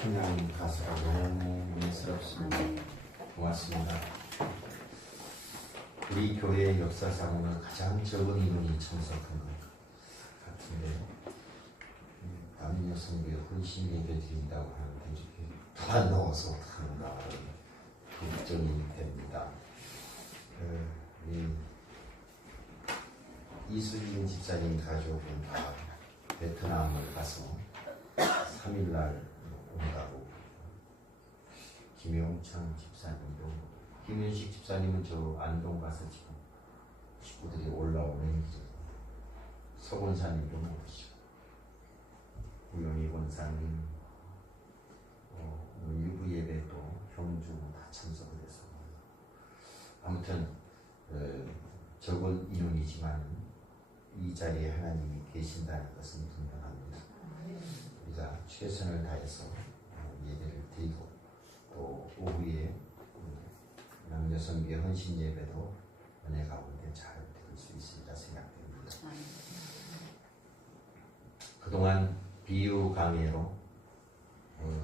청년 가수가 너무 은혜스럽습니다. 고맙습니다. 우리 교회의 역사상으로 가장 적은 인원이 참석한 것 같은데 남녀 성교에 헌신 예배 드린다고 하는데 이렇게 더 넣어서 어떡하는가 걱정이 됩니다. 이수진 집사님 가족은 다 베트남을 가서 3일날 온다고, 김용창 집사님도, 김윤식 집사님은 저 안동 가서 지금 식구들이 올라오는 길이에요. 서권사님도 모르시고, 우영희 권사님, 일부 예배도 형주 다 참석을 해서 아무튼 적은 인원이지만 이 자리에 하나님이 계신다는 것은 분명합니다. 우리가 최선을 다해서 예배를 드리고 또 오후에 남녀성교회 헌신 예배도 은혜 가운데 잘 드릴 수 있으리라 생각됩니다. 그동안 비유 강해로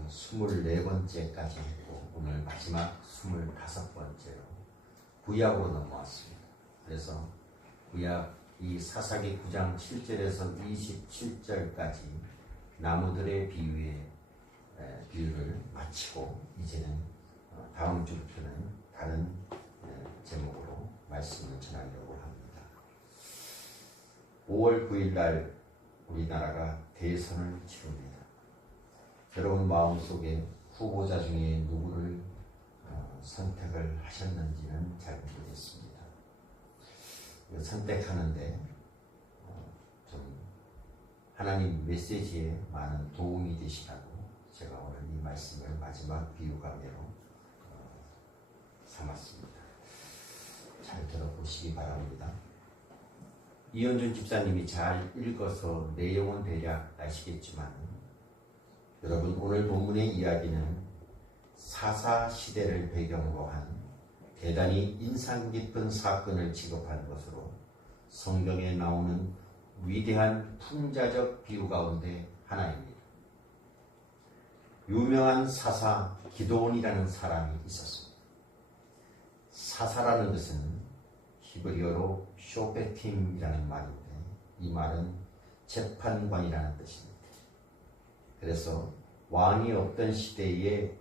24번째까지 했고 오늘 마지막 25번째로 구약으로 넘어왔습니다. 그래서 구약 이 사사기 9장 7절에서 27절까지 나무들의 비유를 마치고 이제는 다음 주부터는 다른 제목으로 말씀을 전하려고 합니다. 5월 9일 날 우리나라가 대선을 치릅니다. 여러분 마음속에 후보자 중에 누구를 선택을 하셨는지는 잘 모르겠습니다. 선택하는데 좀 하나님 메시지에 많은 도움이 되시라고 제가 오늘 이 말씀을 마지막 비유 강의로 삼았습니다. 잘 들어보시기 바랍니다. 이현준 집사님이 잘 읽어서 내용은 대략 아시겠지만 여러분 오늘 본문의 이야기는 사사 시대를 배경으로 한 대단히 인상 깊은 사건을 지급한 것으로 성경에 나오는 위대한 풍자적 비유 가운데 하나입니다. 유명한 사사 기드온이라는 사람이 있었습니다. 사사라는 것은 히브리어로 쇼페팀이라는 말인데 이 말은 재판관이라는 뜻입니다. 그래서 왕이 없던 시대의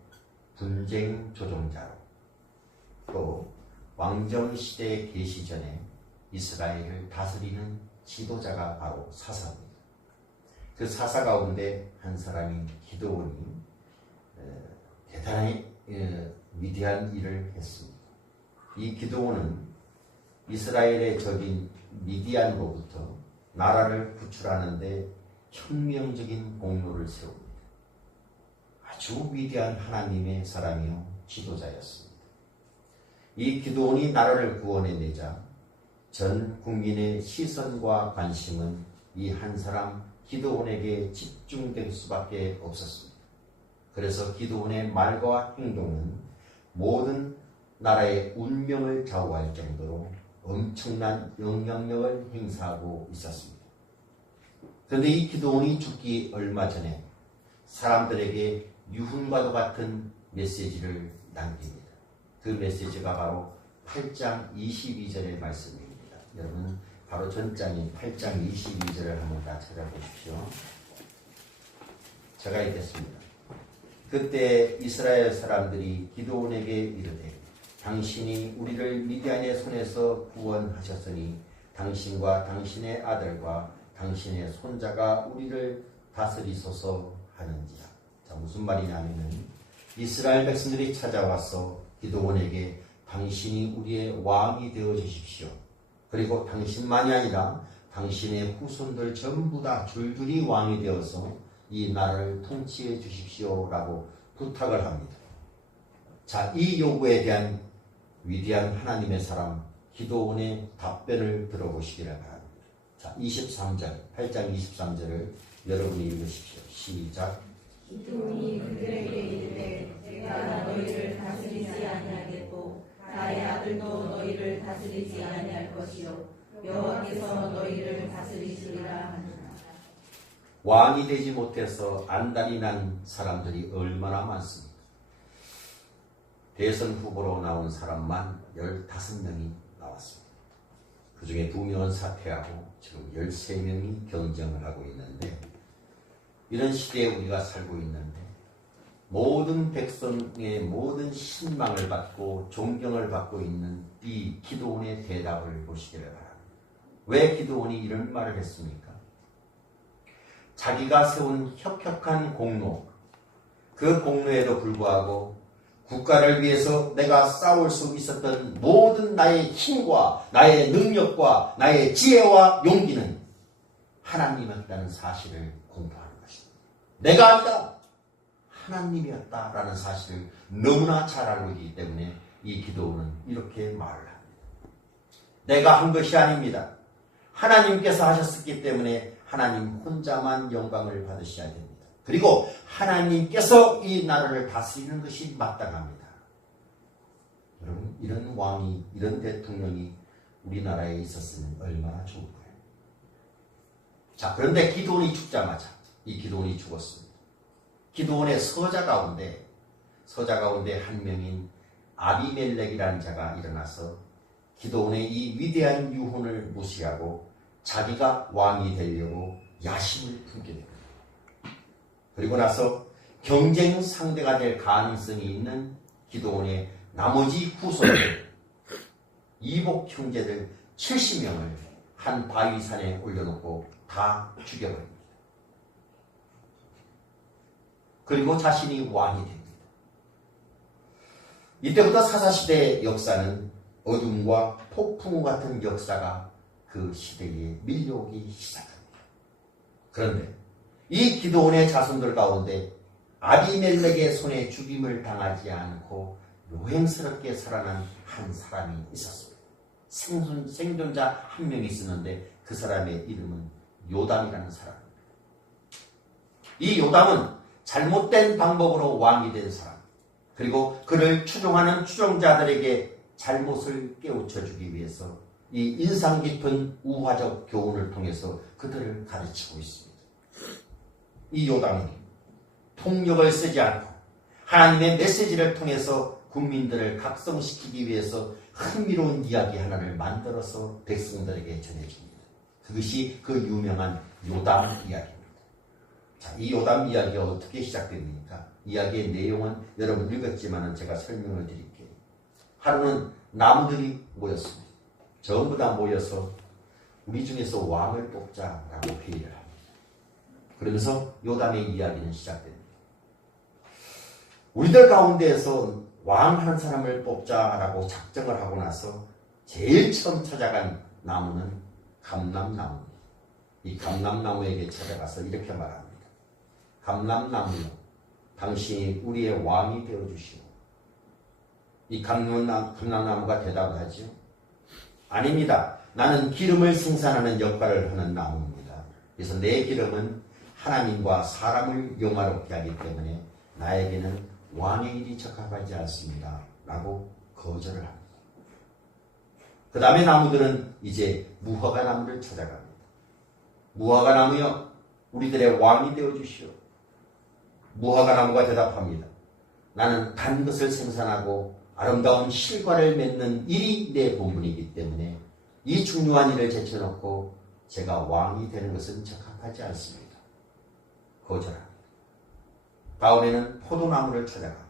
분쟁 조정자로 또 왕정 시대에 계시 전에 이스라엘을 다스리는 지도자가 바로 사사입니다. 그 사사 가운데 한 사람이 기드온이 대단히 위대한 일을 했습니다. 이 기드온은 이스라엘의 적인 미디안으로부터 나라를 구출하는 데 혁명적인 공로를 세웁니다. 아주 위대한 하나님의 사람이요 지도자였습니다. 이 기드온이 나라를 구원해내자 전 국민의 시선과 관심은 이 한 사람 기드온에게 집중될 수밖에 없었습니다. 그래서 기드온의 말과 행동은 모든 나라의 운명을 좌우할 정도로 엄청난 영향력을 행사하고 있었습니다. 그런데 이 기드온이 죽기 얼마 전에 사람들에게 유훈과도 같은 메시지를 남깁니다. 그 메시지가 바로 8장 22절의 말씀입니다. 여러분 바로 전장인 8장 22절을 한번 다 찾아보십시오. 제가 읽겠습니다. 그때 이스라엘 사람들이 기드온에게 이르되 당신이 우리를 미디안의 손에서 구원하셨으니 당신과 당신의 아들과 당신의 손자가 우리를 다스리소서 하는지라. 자, 무슨 말이냐면은 이스라엘 백성들이 찾아와서 기드온에게 당신이 우리의 왕이 되어 주십시오. 그리고 당신만이 아니라 당신의 후손들 전부 다 줄줄이 왕이 되어서 이 나라를 통치해 주십시오라고 부탁을 합니다. 자, 이 요구에 대한 위대한 하나님의 사람 기드온의 답변을 들어보시기를 바랍니다. 자, 23절, 8장 23절을 여러분이 읽으십시오. 시작. 기드온이 그들에게 이르되 내가 너희를 다스리지 아니하겠고 나의 아들도 너희를 다스리지 아니할 것이요 여호와께서 너희를 다스리시리라 하니라. 왕이 되지 못해서 안달이 난 사람들이 얼마나 많습니까? 대선 후보로 나온 사람만 15명이 나왔습니다. 그 중에 2명은 사퇴하고 지금 13명이 경쟁을 하고 있는데, 이런 시대에 우리가 살고 있는데 모든 백성의 모든 신망을 받고 존경을 받고 있는 이 기드온의 대답을 보시기를 바랍니다. 왜 기드온이 이런 말을 했습니까? 자기가 세운 혁혁한 공로, 그 공로에도 불구하고 국가를 위해서 내가 싸울 수 있었던 모든 나의 힘과 나의 능력과 나의 지혜와 용기는 하나님이었다는 사실을 공부하는 것입니다. 내가 아니다, 하나님이었다라는 사실을 너무나 잘 알고 있기 때문에 이 기도는 이렇게 말을 합니다. 내가 한 것이 아닙니다. 하나님께서 하셨기 때문에 하나님 혼자만 영광을 받으셔야 됩니다. 그리고 하나님께서 이 나라를 다스리는 것이 마땅합니다. 여러분, 이런 왕이, 이런 대통령이 우리나라에 있었으면 얼마나 좋을까요? 자, 그런데 기드온이 죽자마자 이 기드온이 죽었습니다. 기드온의 서자 가운데 한 명인 아비멜렉이라는 자가 일어나서 기드온의 이 위대한 유언을 무시하고 자기가 왕이 되려고 야심을 품게 됩니다. 그리고 나서 경쟁 상대가 될 가능성이 있는 기드온의 나머지 후손들, 이복 형제들 70명을 한 바위산에 올려놓고 다 죽여버립니다. 그리고 자신이 왕이 됩니다. 이때부터 사사시대의 역사는 어둠과 폭풍 같은 역사가 그 시대에 밀려오기 시작합니다. 그런데 이 기드온의 자손들 가운데 아비멜렉의 손에 죽임을 당하지 않고 요행스럽게 살아난 한 사람이 있었습니다. 생존자 한 명이 있었는데 그 사람의 이름은 요담이라는 사람입니다. 이 요담은 잘못된 방법으로 왕이 된 사람, 그리고 그를 추종하는 추종자들에게 잘못을 깨우쳐주기 위해서 이 인상 깊은 우화적 교훈을 통해서 그들을 가르치고 있습니다. 이 요담이 폭력을 쓰지 않고 하나님의 메시지를 통해서 국민들을 각성시키기 위해서 흥미로운 이야기 하나를 만들어서 백성들에게 전해줍니다. 그것이 그 유명한 요담 이야기입니다. 자, 이 요담 이야기가 어떻게 시작됩니까? 이야기의 내용은 여러분 읽었지만 제가 설명을 드릴게요. 하루는 나무들이 모였습니다. 전부 다 모여서 우리 중에서 왕을 뽑자라고 회의를 합니다. 그러면서 요담의 이야기는 시작됩니다. 우리들 가운데에서 왕 한 사람을 뽑자라고 작정을 하고 나서 제일 처음 찾아간 나무는 감람나무입니다. 이 감람나무에게 찾아가서 이렇게 말합니다. 감람나무요, 당신이 우리의 왕이 되어주시오. 이 감람나무가 대답을 하죠. 아닙니다. 나는 기름을 생산하는 역할을 하는 나무입니다. 그래서 내 기름은 하나님과 사람을 영화롭게 하기 때문에 나에게는 왕의 일이 적합하지 않습니다. 라고 거절을 합니다. 그 다음에 나무들은 이제 무화과 나무를 찾아갑니다. 무화과 나무여, 우리들의 왕이 되어주시오. 무화과 나무가 대답합니다. 나는 단 것을 생산하고 아름다운 실과를 맺는 일이 내 본분이기 때문에 이 중요한 일을 제쳐놓고 제가 왕이 되는 것은 적합하지 않습니다. 거절합니다. 다음에는 포도나무를 찾아갑니다.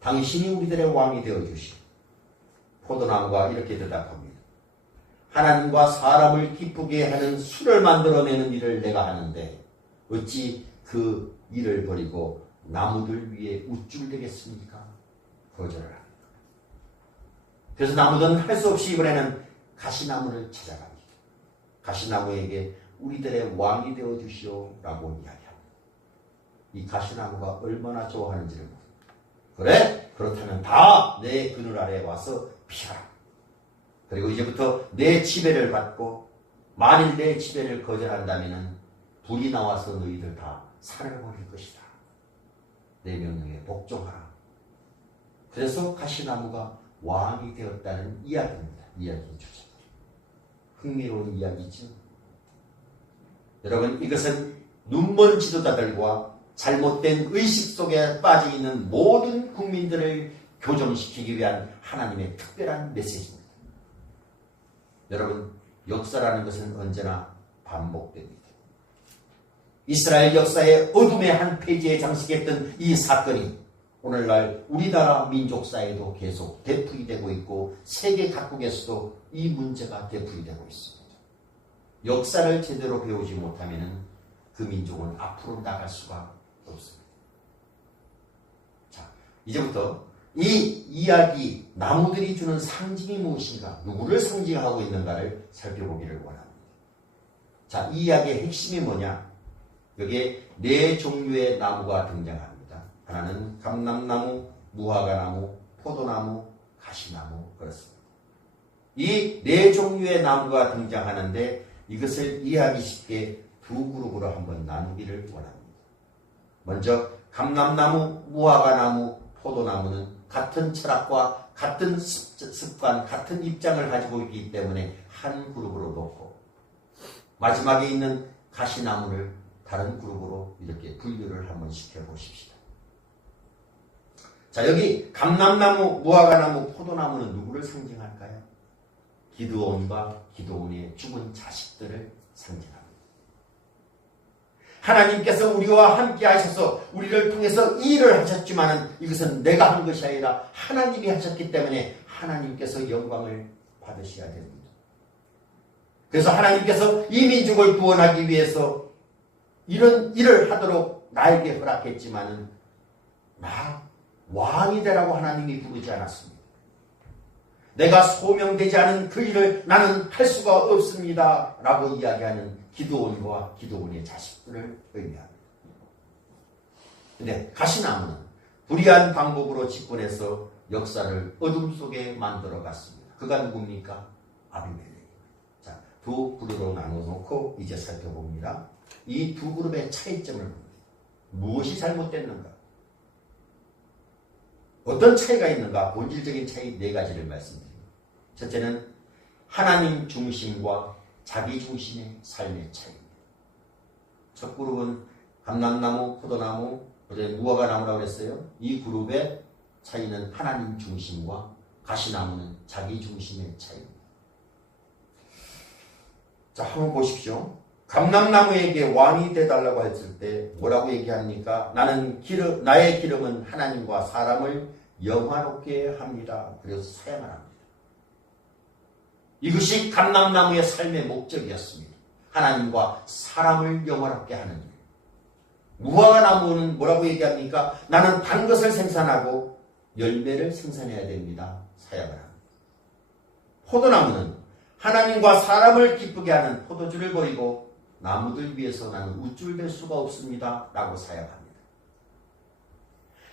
당신이 우리들의 왕이 되어주시오. 포도나무가 이렇게 대답합니다. 하나님과 사람을 기쁘게 하는 술을 만들어내는 일을 내가 하는데 어찌 그 일을 버리고 나무들 위에 우쭐대겠습니까? 거절을 합니다. 그래서 나무들은 할 수 없이 이번에는 가시나무를 찾아갑니다. 가시나무에게 우리들의 왕이 되어주시오 라고 이야기합니다. 이 가시나무가 얼마나 좋아하는지를 모릅니다. 그래? 그렇다면 다 내 그늘 아래에 와서 피하라. 그리고 이제부터 내 지배를 받고 만일 내 지배를 거절한다면 불이 나와서 너희들 다 살아버릴 것이다. 내 명령에 복종하라. 그래서 가시나무가 왕이 되었다는 이야기입니다. 이야기 주제. 흥미로운 이야기죠. 여러분, 이것은 눈먼 지도자들과 잘못된 의식 속에 빠져 있는 모든 국민들을 교정시키기 위한 하나님의 특별한 메시지입니다. 여러분, 역사라는 것은 언제나 반복됩니다. 이스라엘 역사의 어둠의 한 페이지에 장식했던 이 사건이 오늘날 우리나라 민족사에도 계속 되풀이되고 있고 세계 각국에서도 이 문제가 되풀이되고 있습니다. 역사를 제대로 배우지 못하면 그 민족은 앞으로 나갈 수가 없습니다. 자, 이제부터 이 이야기, 나무들이 주는 상징이 무엇인가, 누구를 상징하고 있는가를 살펴보기를 원합니다. 자, 이 이야기의 핵심이 뭐냐? 여기에 4종류의 나무가 등장합니다. 하나는 감람나무, 무화과나무, 포도나무, 가시나무, 그렇습니다. 이 4종류의 나무가 등장하는데 이것을 이해하기 쉽게 두 그룹으로 한번 나누기를 원합니다. 먼저 감람나무, 무화과나무, 포도나무는 같은 철학과 같은 습관, 같은 입장을 가지고 있기 때문에 한 그룹으로 놓고 마지막에 있는 가시나무를 다른 그룹으로 이렇게 분류를 한번 시켜보십시다. 자, 여기 감람나무, 무화과나무, 포도나무는 누구를 상징할까요? 기드온과 기드온의 죽은 자식들을 상징합니다. 하나님께서 우리와 함께 하셔서 우리를 통해서 이 일을 하셨지만 이것은 내가 한 것이 아니라 하나님이 하셨기 때문에 하나님께서 영광을 받으셔야 됩니다. 그래서 하나님께서 이 민족을 구원하기 위해서 이런 일을 하도록 나에게 허락했지만은 나 왕이 되라고 하나님이 부르지 않았습니다. 내가 소명되지 않은 그 일을 나는 할 수가 없습니다 라고 이야기하는 기드온과 기드온의 자식들을 의미합니다. 근데 가시나무는 불의한 방법으로 집권해서 역사를 어둠 속에 만들어 갔습니다. 그가 누굽니까? 아비멜렉입니다. 자, 두 그룹으로 나눠놓고 이제 살펴봅니다. 이 두 그룹의 차이점을 봅니다. 무엇이 잘못됐는가? 어떤 차이가 있는가? 본질적인 차이 4가지를 말씀드립니다. 첫째는 하나님 중심과 자기 중심의 삶의 차이입니다. 첫 그룹은 감람나무, 포도나무, 어제 무화과나무라고 했어요. 이 그룹의 차이는 하나님 중심과 가시나무는 자기 중심의 차이입니다. 자, 한번 보십시오. 감람나무에게 왕이 되달라고 했을 때 뭐라고 얘기합니까? 나의 기름은 하나님과 사람을 영화롭게 합니다. 그래서 사양을 합니다. 이것이 감람나무의 삶의 목적이었습니다. 하나님과 사람을 영화롭게 하는 일. 무화과나무는 뭐라고 얘기합니까? 나는 단 것을 생산하고 열매를 생산해야 됩니다. 사양을 합니다. 포도나무는 하나님과 사람을 기쁘게 하는 포도주를 버리고 나무들 위해서 나는 우쭐댈 수가 없습니다 라고 사양합니다.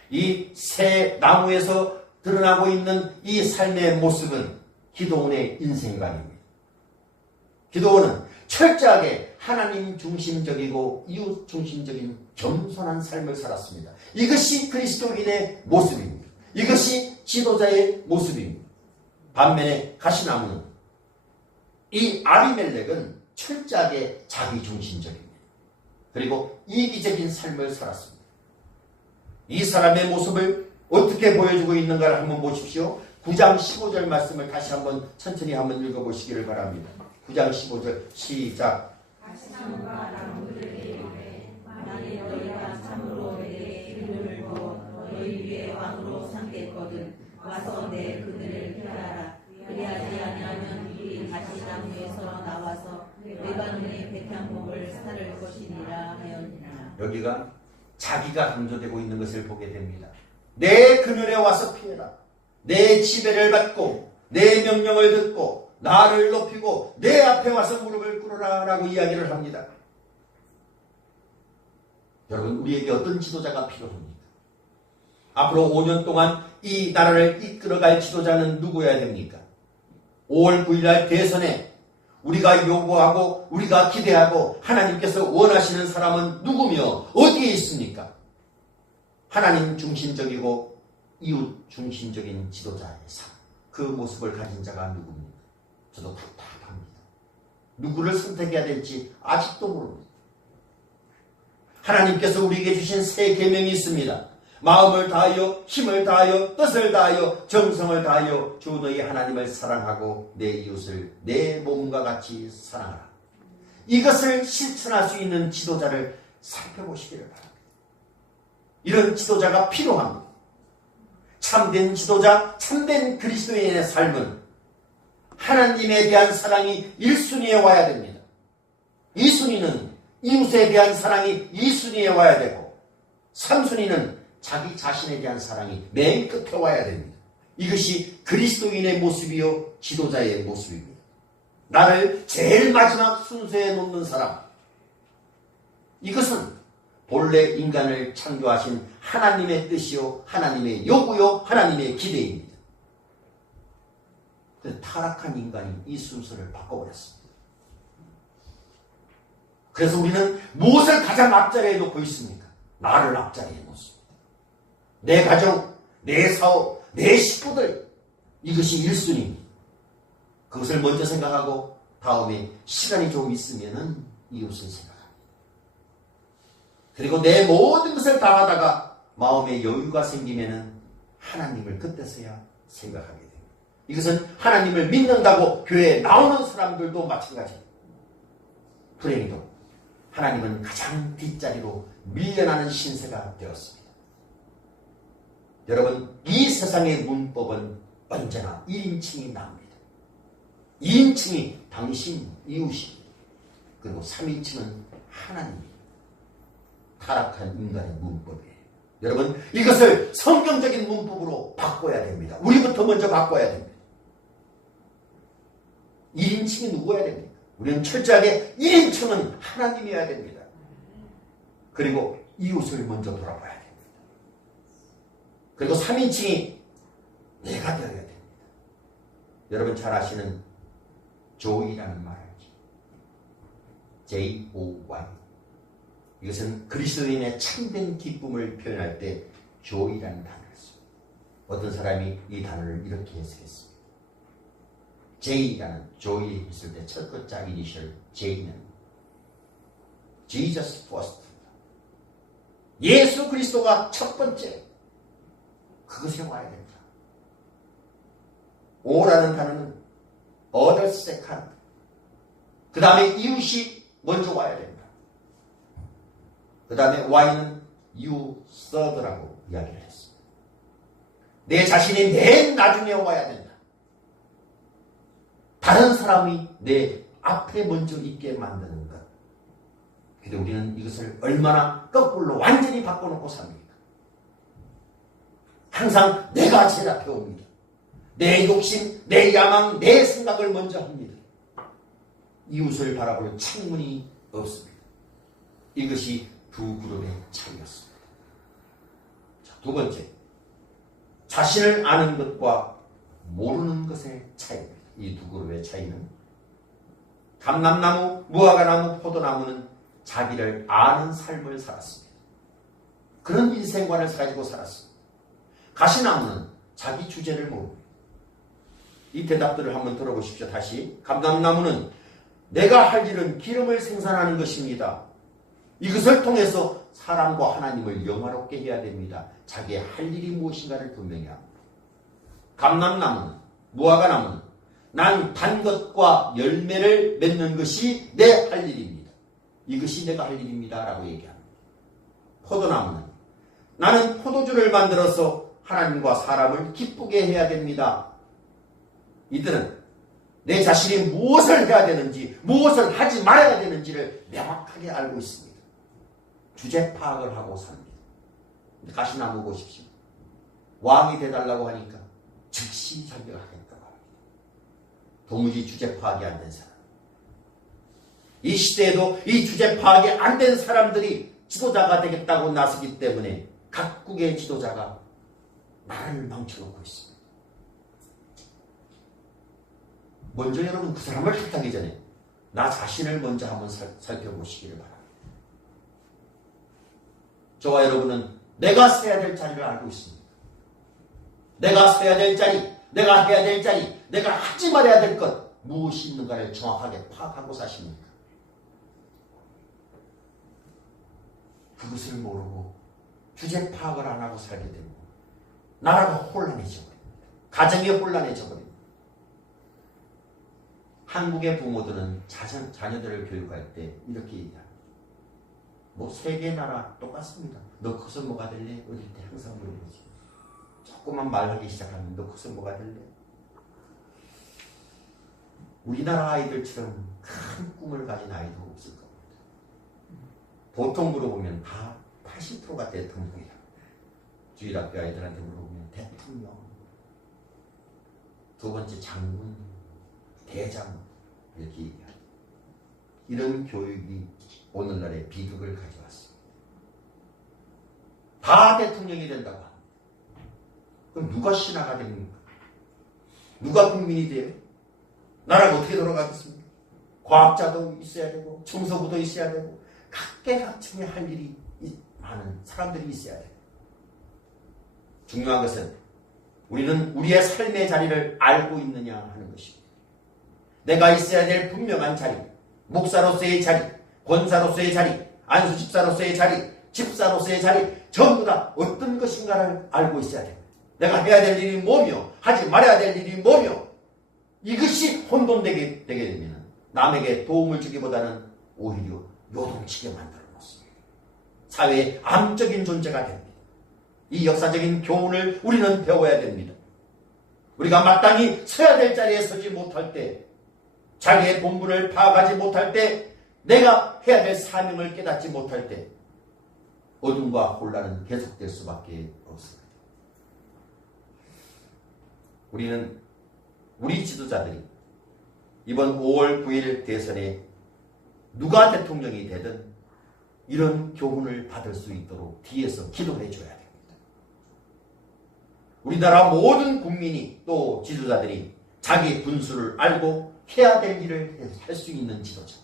이 새 나무에서 드러나고 있는 이 삶의 모습은 기드온의 인생관입니다. 기드온은 철저하게 하나님 중심적이고 이웃 중심적인 겸손한 삶을 살았습니다. 이것이 그리스도인의 모습입니다. 이것이 지도자의 모습입니다. 반면에 가시나무는 이 아비멜렉은 철저하게 자기중심적입니다. 그리고 이기적인 삶을 살았습니다. 이 사람의 모습을 어떻게 보여주고 있는가를 한번 보십시오. 9장 15절 말씀을 다시 한번 천천히 한번 읽어보시기를 바랍니다. 9장 15절 시작. 가시나무가 나무들에게 이르되 만일 너희가 참으로 내게 기름을 부어 너희 위에 왕으로 삼겠거든 와서 내 그늘을 펴라. 그리하지 아니하면 이 가시나무에서 나와서 레바논의 백향목을 사를 것이니라 하였느니라. 여기가 자기가 강조되고 있는 것을 보게 됩니다. 내 그늘에 와서 피해라. 내 지배를 받고 내 명령을 듣고 나를 높이고 내 앞에 와서 무릎을 꿇어라 라고 이야기를 합니다. 여러분, 우리에게 어떤 지도자가 필요합니까? 앞으로 5년 동안 이 나라를 이끌어갈 지도자는 누구여야 됩니까? 5월 9일날 대선에 우리가 요구하고 우리가 기대하고 하나님께서 원하시는 사람은 누구며 어디에 있습니까? 하나님 중심적이고 이웃 중심적인 지도자의 삶, 그 모습을 가진 자가 누구입니까? 저도 답답합니다. 누구를 선택해야 될지 아직도 모릅니다. 하나님께서 우리에게 주신 새 계명이 있습니다. 마음을 다하여 힘을 다하여 뜻을 다하여 정성을 다하여 주 너희 하나님을 사랑하고 내 이웃을 내 몸과 같이 사랑하라. 이것을 실천할 수 있는 지도자를 살펴보시기를 바랍니다. 이런 지도자가 필요합니다. 참된 지도자, 참된 그리스도인의 삶은 하나님에 대한 사랑이 1순위에 와야 됩니다. 2순위는 이웃에 대한 사랑이 2순위에 와야 되고 3순위는 자기 자신에 대한 사랑이 맨 끝에 와야 됩니다. 이것이 그리스도인의 모습이요 지도자의 모습입니다. 나를 제일 마지막 순서에 놓는 사람, 이것은 본래 인간을 창조하신 하나님의 뜻이요 하나님의 요구요 하나님의 기대입니다. 타락한 인간이 이 순서를 바꿔버렸습니다. 그래서 우리는 무엇을 가장 앞자리에 놓고 있습니까? 나를 앞자리에 놓습니다. 내 가정, 내 사업, 내 식구들, 이것이 1순위입니다. 그것을 먼저 생각하고 다음에 시간이 좀 있으면은 이웃을 생각합니다. 그리고 내 모든 것을 다 하다가 마음에 여유가 생기면은 하나님을 그때서야 생각하게 됩니다. 이것은 하나님을 믿는다고 교회에 나오는 사람들도 마찬가지입니다. 불행히도 하나님은 가장 뒷자리로 밀려나는 신세가 되었습니다. 여러분, 이 세상의 문법은 언제나 1인칭이 나옵니다. 2인칭이 당신, 이웃이, 그리고 3인칭은 하나님입니다. 타락한 인간의 문법이에요. 여러분, 이것을 성경적인 문법으로 바꿔야 됩니다. 우리부터 먼저 바꿔야 됩니다. 1인칭이 누구여야 됩니까? 우리는 철저하게 1인칭은 하나님이어야 됩니다. 그리고 이웃을 먼저 돌아봐야 됩니다. 그리고 3인칭이 내가 되어야 됩니다. 여러분 잘 아시는 조이라는 말 알죠? J-O-Y. 이것은 그리스도인의 참된 기쁨을 표현할 때 조이라는 단어를 씁니다. 어떤 사람이 이 단어를 이렇게 해석했습니다. J라는 조이 있을 때 첫 글자 이니셜 J는 Jesus first. 예수 그리스도가 첫 번째. 그것에 와야 됩니다. O라는 단어는 other second. 그 다음에 이웃이 먼저 와야 됩니다. 그 다음에 Y는 you third라고 이야기를 했습니다. 내 자신이 맨 나중에 와야 된다. 다른 사람이 내 앞에 먼저 있게 만드는 것. 그런데 우리는 이것을 얼마나 거꾸로 완전히 바꿔놓고 삽니까? 항상 내가 제일 앞에 옵니다. 내 욕심, 내 야망, 내 생각을 먼저 합니다. 이웃을 바라볼 창문이 없습니다. 이것이 두 그룹의 차이였습니다. 자, 두 번째, 자신을 아는 것과 모르는 것의 차이입니다. 이 두 그룹의 차이는 감람나무, 무화과나무, 포도나무는 자기를 아는 삶을 살았습니다. 그런 인생관을 가지고 살았습니다. 가시나무는 자기 주제를 모릅니다. 이 대답들을 한번 들어보십시오. 다시. 감람나무는 내가 할 일은 기름을 생산하는 것입니다. 이것을 통해서 사람과 하나님을 영화롭게 해야 됩니다. 자기의 할 일이 무엇인가를 분명히 합니다. 감람나무는, 무화과나무는 난 단 것과 열매를 맺는 것이 내 할 일입니다. 이것이 내가 할 일입니다. 라고 얘기합니다. 포도나무는 나는 포도주를 만들어서 하나님과 사람을 기쁘게 해야 됩니다. 이들은 내 자신이 무엇을 해야 되는지, 무엇을 하지 말아야 되는지를 명확하게 알고 있습니다. 주제 파악을 하고 삽니다. 가시나무 보십시오. 왕이 돼달라고 하니까 즉시 자기가 하겠다고 합니다. 도무지 주제 파악이 안 된 사람. 이 시대에도 이 주제 파악이 안 된 사람들이 지도자가 되겠다고 나서기 때문에 각국의 지도자가 나를 망쳐놓고 있습니다. 먼저 여러분 그 사람을 탓하기 전에 나 자신을 먼저 한번 살펴보시기를 바랍니다. 저와 여러분은 내가 서야 될 자리를 알고 있습니다. 내가 서야 될 자리, 내가 해야 될 자리, 내가 하지 말아야 될 것 무엇이 있는가를 정확하게 파악하고 사십니까? 그것을 모르고 주제 파악을 안 하고 살게 되고 나라가 혼란해져 버립니다. 가정이 혼란해져 버립니다. 한국의 부모들은 자녀들을 교육할 때 이렇게 얘기합니다. 뭐 세계 나라 똑같습니다. 너 커서 뭐가 될래? 어릴 때 항상 물어보지. 조금만 말하기 시작하면 너 커서 뭐가 될래? 우리나라 아이들처럼 큰 꿈을 가진 아이도 없을 겁니다. 보통 물어보면 다 80%가 대통령이야. 주일학교 아이들한테 물어보면 대통령, 두 번째 장군, 대장 이렇게 얘기합니다. 이런 교육이 오늘날의 비극을 가져왔습니다. 다 대통령이 된다고 합니다. 그럼 누가 신하가 됩니까? 누가 국민이 돼요? 나라가 어떻게 돌아가겠습니까? 과학자도 있어야 되고 청소부도 있어야 되고 각계각층의 할 일이 많은 사람들이 있어야 돼요. 중요한 것은 우리는 우리의 삶의 자리를 알고 있느냐 하는 것입니다. 내가 있어야 될 분명한 자리, 목사로서의 자리, 권사로서의 자리, 안수집사로서의 자리, 집사로서의 자리, 전부 다 어떤 것인가를 알고 있어야 됩니다. 내가 해야 될 일이 뭐며 하지 말아야 될 일이 뭐며 이것이 혼돈되게 되면 남에게 도움을 주기보다는 오히려 요동치게 만들어 놓습니다. 사회의 암적인 존재가 됩니다. 이 역사적인 교훈을 우리는 배워야 됩니다. 우리가 마땅히 서야 될 자리에 서지 못할 때, 자기의 본분을 파악하지 못할 때, 내가 해야 될 사명을 깨닫지 못할 때 어둠과 혼란은 계속될 수밖에 없습니다. 우리는 우리 지도자들이 이번 5월 9일 대선에 누가 대통령이 되든 이런 교훈을 받을 수 있도록 뒤에서 기도해 줘야 됩니다. 우리나라 모든 국민이 또 지도자들이 자기 분수를 알고 해야 될 일을 할 수 있는 지도자,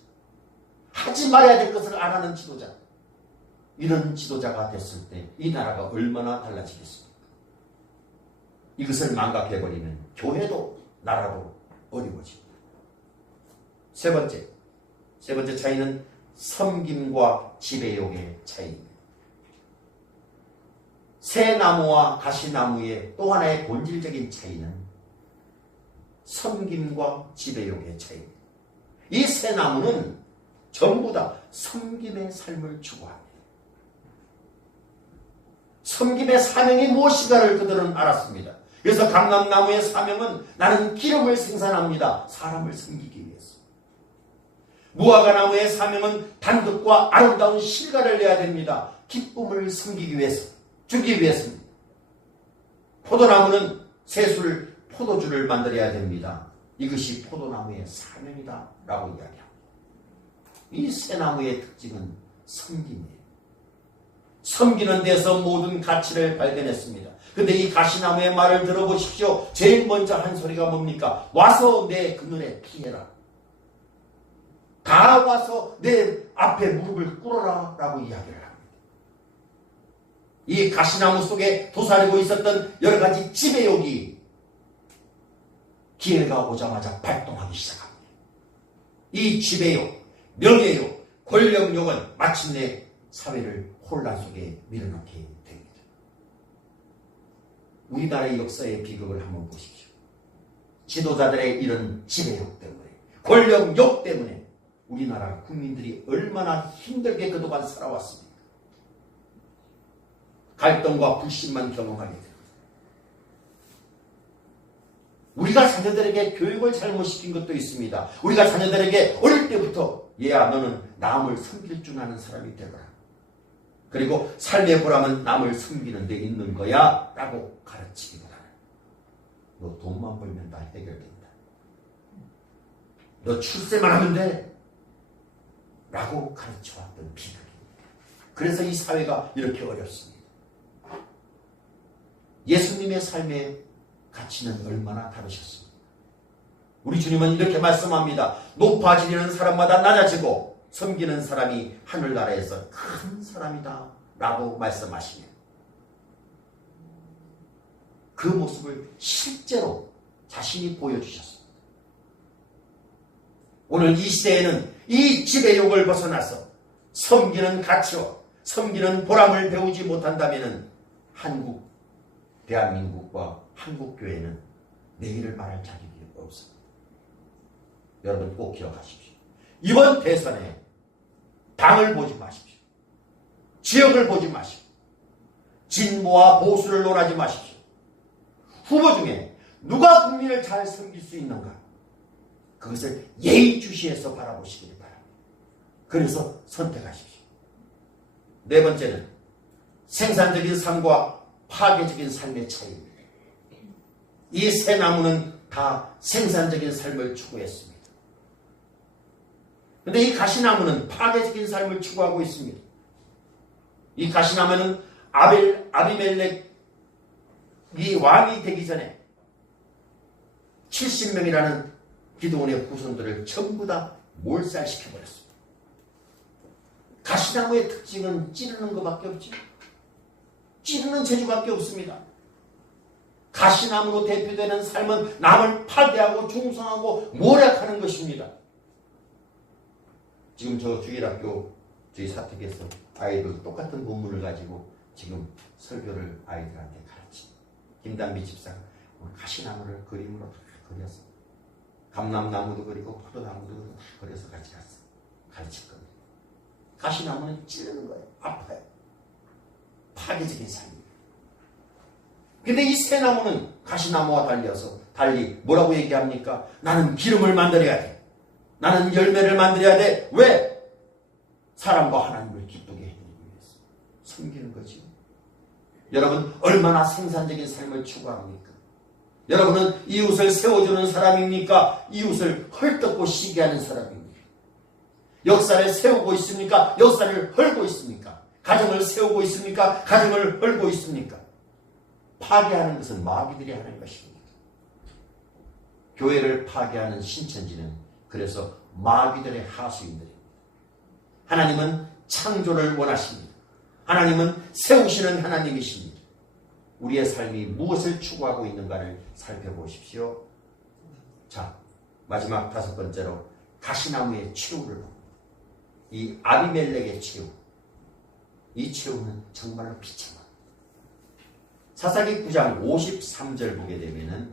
하지 말아야 될 것을 안 하는 지도자, 이런 지도자가 됐을 때 이 나라가 얼마나 달라지겠습니까? 이것을 망각해버리면 교회도 나라도 어려워집니다. 세 번째 차이는 섬김과 지배욕의 차이입니다. 새나무와 가시나무의 또 하나의 본질적인 차이는 섬김과 지배욕의 차이입니다. 이 새나무는 전부 다 섬김의 삶을 추구합니다. 섬김의 사명이 무엇인가를 그들은 알았습니다. 그래서 감람나무의 사명은 나는 기름을 생산합니다. 사람을 섬기기 위해서. 무화과나무의 사명은 단독과 아름다운 실과를 내야 됩니다. 기쁨을 섬기기 위해서, 주기 위해서입니다. 포도나무는 새술, 포도주를 만들어야 됩니다. 이것이 포도나무의 사명이다 라고 이야기합니다. 이 새나무의 특징은 섬김이에요. 섬기는 데서 모든 가치를 발견했습니다. 근데 이 가시나무의 말을 들어보십시오. 제일 먼저 한 소리가 뭡니까? 와서 내 그늘에 피해라. 다 와서 내 앞에 무릎을 꿇어라 라고 이야기를 합니다. 이 가시나무 속에 도사리고 있었던 여러 가지 지배욕이 기회가 오자마자 발동하기 시작합니다. 이 지배욕, 명예욕, 권력욕은 마침내 사회를 혼란 속에 밀어넣게 됩니다. 우리나라의 역사의 비극을 한번 보십시오. 지도자들의 이런 지배욕 때문에, 권력욕 때문에 우리나라 국민들이 얼마나 힘들게 그동안 살아왔습니까? 갈등과 불신만 경험하게 됩니다. 우리가 자녀들에게 교육을 잘못시킨 것도 있습니다. 우리가 자녀들에게 어릴 때부터 얘야 너는 남을 섬길 줄 아는 사람이 되거라. 그리고 삶의 보람은 남을 섬기는 데 있는 거야 라고 가르치기보다는 너 돈만 벌면 다 해결된다. 너 출세만 하면 돼 라고 가르쳐왔던 비극입니다. 그래서 이 사회가 이렇게 어렵습니다. 예수님의 삶의 가치는 얼마나 다르셨습니까? 우리 주님은 이렇게 말씀합니다. 높아지려는 사람마다 낮아지고 섬기는 사람이 하늘나라에서 큰 사람이다 라고 말씀하시며 그 모습을 실제로 자신이 보여주셨습니다. 오늘 이 시대에는 이 지배욕을 벗어나서 섬기는 가치와 섬기는 보람을 배우지 못한다면 한국, 대한민국과 한국교회는 내일을 말할 자격이 없습니다. 여러분 꼭 기억하십시오. 이번 대선에 당을 보지 마십시오. 지역을 보지 마십시오. 진보와 보수를 논하지 마십시오. 후보 중에 누가 국민을 잘 섬길 수 있는가? 그것을 예의주시해서 바라보시길 바랍니다. 그래서 선택하십시오. 네 번째는 생산적인 삶과 파괴적인 삶의 차이입니다. 이 세 나무는 다 생산적인 삶을 추구했습니다. 그런데 이 가시나무는 파괴적인 삶을 추구하고 있습니다. 이 가시나무는 아비멜렉이 왕이 되기 전에 70명이라는 기드온의 후손들을 전부 다 몰살시켜버렸습니다. 가시나무의 특징은 찌르는 것밖에 없죠. 찌르는 재주밖에 없습니다. 가시나무로 대표되는 삶은 남을 파괴하고 중성하고 모략하는 것입니다. 지금 저 주일학교 저희 사택에서 아이들 똑같은 본문을 가지고 지금 설교를 아이들한테 가르치. 김단비 집사가 가시나무를 그림으로 다 그려서 감람나무도 그리고 포도나무도 그리고 다 그려서 같이 갔어. 가르칠 겁니다. 가시나무는 찌르는 거예요. 아파요. 파괴적인 삶입니다. 근데 이 새 나무는 가시나무와 달리 뭐라고 얘기합니까? 나는 기름을 만들어야 돼. 나는 열매를 만들어야 돼. 왜? 사람과 하나님을 기쁘게 해드리기 위해서. 섬기는 거죠. 여러분 얼마나 생산적인 삶을 추구합니까? 여러분은 이웃을 세워주는 사람입니까? 이웃을 헐뜯고 시기하는 사람입니까? 역사를 세우고 있습니까? 역사를 헐고 있습니까? 가정을 세우고 있습니까? 가정을 헐고 있습니까? 파괴하는 것은 마귀들이 하는 것입니다. 교회를 파괴하는 신천지는 그래서 마귀들의 하수인들입니다. 하나님은 창조를 원하십니다. 하나님은 세우시는 하나님이십니다. 우리의 삶이 무엇을 추구하고 있는가를 살펴보십시오. 자, 마지막 다섯 번째로 가시나무의 최후를 봅니다. 이 아비멜렉의 최후. 이 최후는 정말로 비참합니다. 사사기 9장 53절 보게 되면은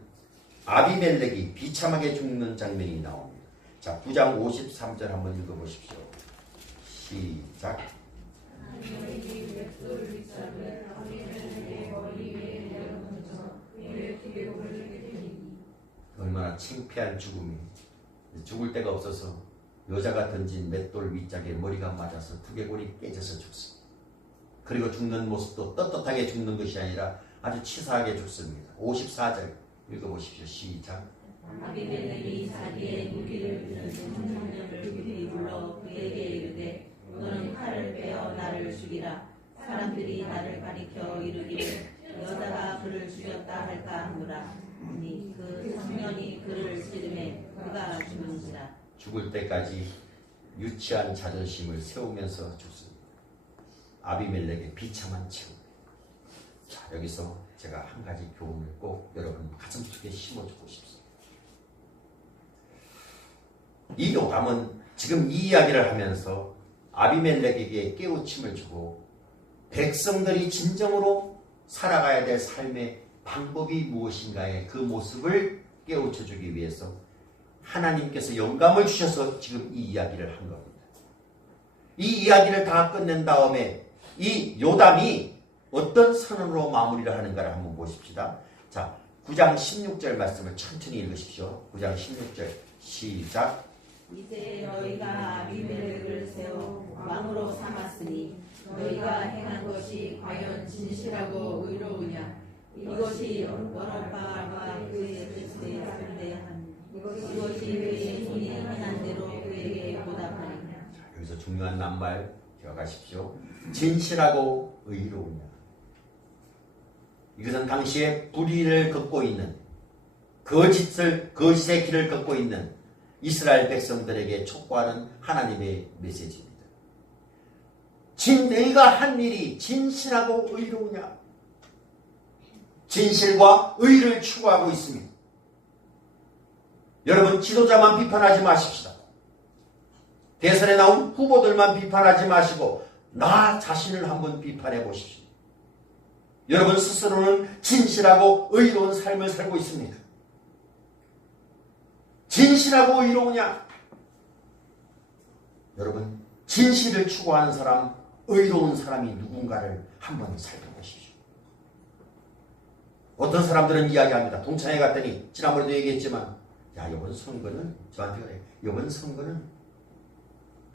아비멜렉이 비참하게 죽는 장면이 나옵니다. 자, 9장 53절 한번 읽어보십시오. 시작. 얼마나 창피한 죽음이. 죽을 데가 없어서 여자가 던진 맷돌 윗짝에 머리가 맞아서 두개골이 깨져서 죽습니다. 그리고 죽는 모습도 떳떳하게 죽는 것이 아니라 아주 치사하게 죽습니다. 54절 읽어보십시오. 시작. 아비멜렉이 자기의 무기를 드는 청년을 급히 불러 그에게 이르되 너는 칼을 빼어 나를 죽이라. 사람들이 나를 가리켜 이르기를 여자가 그를 죽였다 할까 하노라. 아니 그 청년이 그를 찌르매 그가 죽는지라. 죽을 때까지 유치한 자존심을 세우면서 죽습니다. 아비멜렉의 비참한 최후. 자, 여기서 제가 한 가지 교훈을 꼭 여러분 가슴속에 심어주고 싶습니다. 이 요담은 지금 이 이야기를 하면서 아비멜렉에게 깨우침을 주고 백성들이 진정으로 살아가야 될 삶의 방법이 무엇인가의 그 모습을 깨우쳐 주기 위해서 하나님께서 영감을 주셔서 지금 이 이야기를 한 겁니다. 이 이야기를 다 끝낸 다음에 이 요담이 어떤 선언으로 마무리를 하는가를 한번 보십시다. 자, 9장 16절 말씀을 천천히 읽으십시오. 9장 16절 시작. 이제 너희가 아비멜렉을 세워 왕으로 삼았으니 너희가 행한 것이 과연 진실하고 의로우냐. 이것이 여호와와 그의 뜻에 상대한 이것이 그의 손이 행한 대로 그에게 보답하느냐. 여기서 중요한 낱말 기억하십시오. 진실하고 의로우냐. 이것은 당시에 불의를 걷고 있는 거짓의 길을 걷고 있는 이스라엘 백성들에게 촉구하는 하나님의 메시지입니다. 너희가 한 일이 진실하고 의로우냐. 진실과 의를 추구하고 있습니다. 여러분 지도자만 비판하지 마십시다. 대선에 나온 후보들만 비판하지 마시고 나 자신을 한번 비판해 보십시오. 여러분 스스로는 진실하고 의로운 삶을 살고 있습니다. 진실하고 의로우냐? 여러분 진실을 추구하는 사람, 의로운 사람이 누군가를 한번 살펴보십시오. 어떤 사람들은 이야기합니다. 동창회 갔더니 지난번에도 얘기했지만 야 이번 선거는 저한테 그래. 이번 선거는